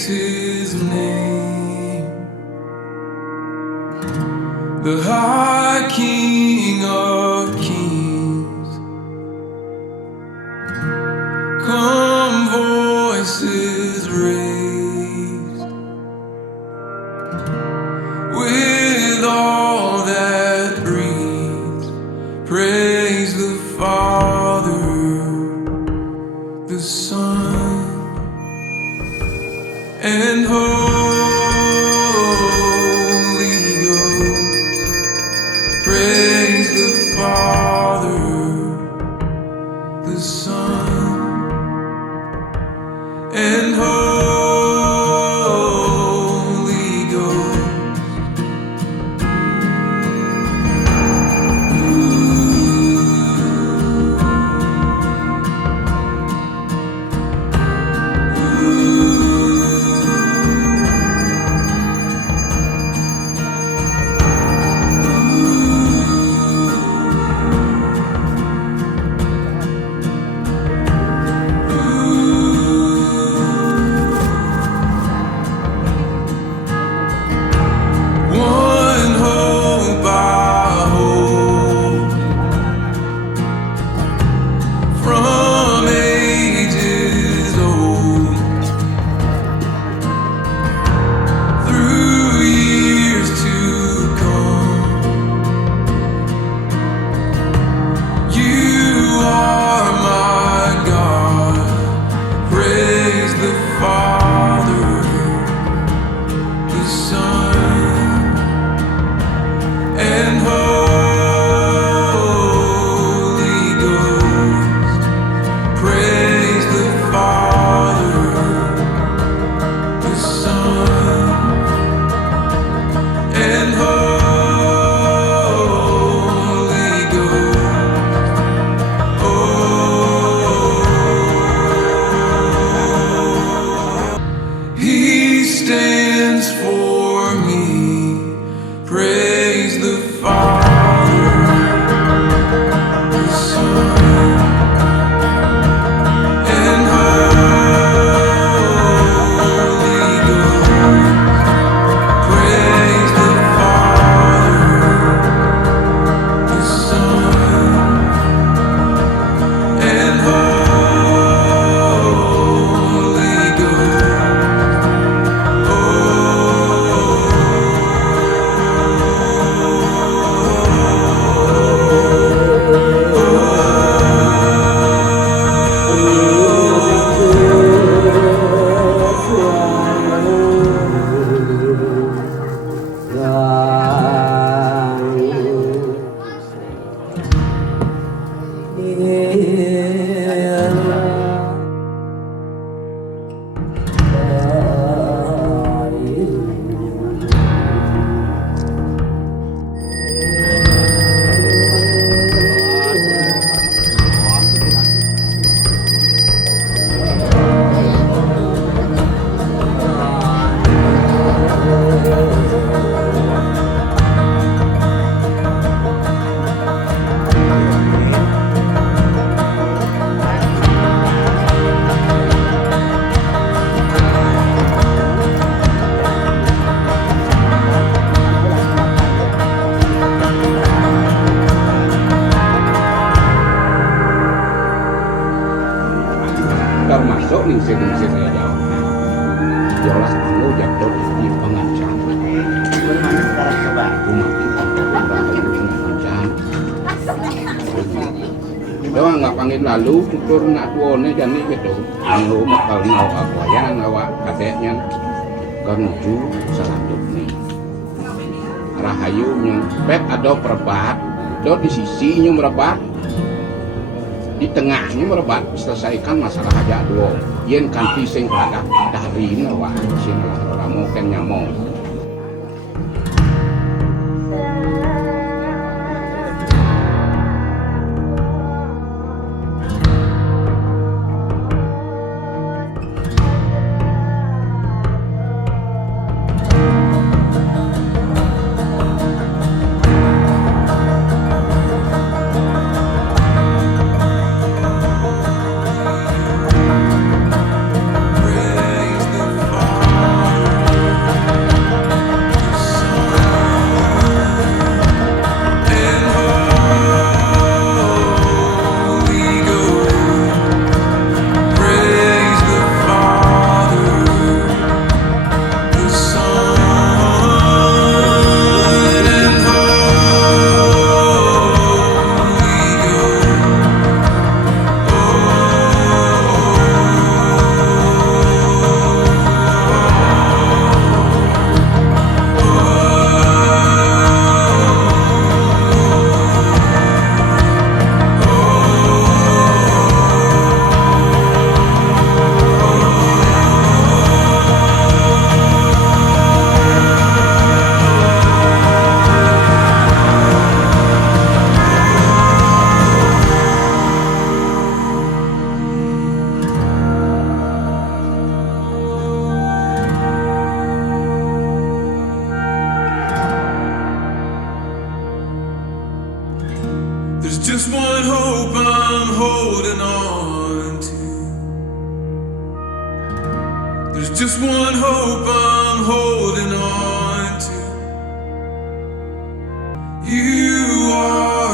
praise his name. The high King of kings. Come, voices raised with all that breathes. Praise the Father, the Son, and Holy Ghost. Praise the Father, the Son, and Holy Ghost. One hope I hold from ages old, through years to come. You are my God. Praise the Father, the Son, and Holy Ghost. Praise the Father, the Son, and Holy Ghost. Oh, he stands for me. Praise the Father, the Son, and Holy Ghost. Praise the Father, the Son, and Holy Ghost. termasuk ningsih-ningsih saya jawab. Yolas kamu jatuh di pengancam. Bagaimana sekarang coba? Umat itu pengancam. Doang nggak panggil lalu tutur nak tuone jani gitu. Anu bakal mau apa ya ngawak kadeknya kenuju selanjutnya. Rahayu nyempet ada perbat, do di sisinya merebat, di tengahnya merebat, selesaikan masalah aja dua. Yen kanti sing pada dari nawa sing lah ramu ken nyamong. Praise the Father. one hope I'm holding on to. There's just one hope I'm holding on to. You are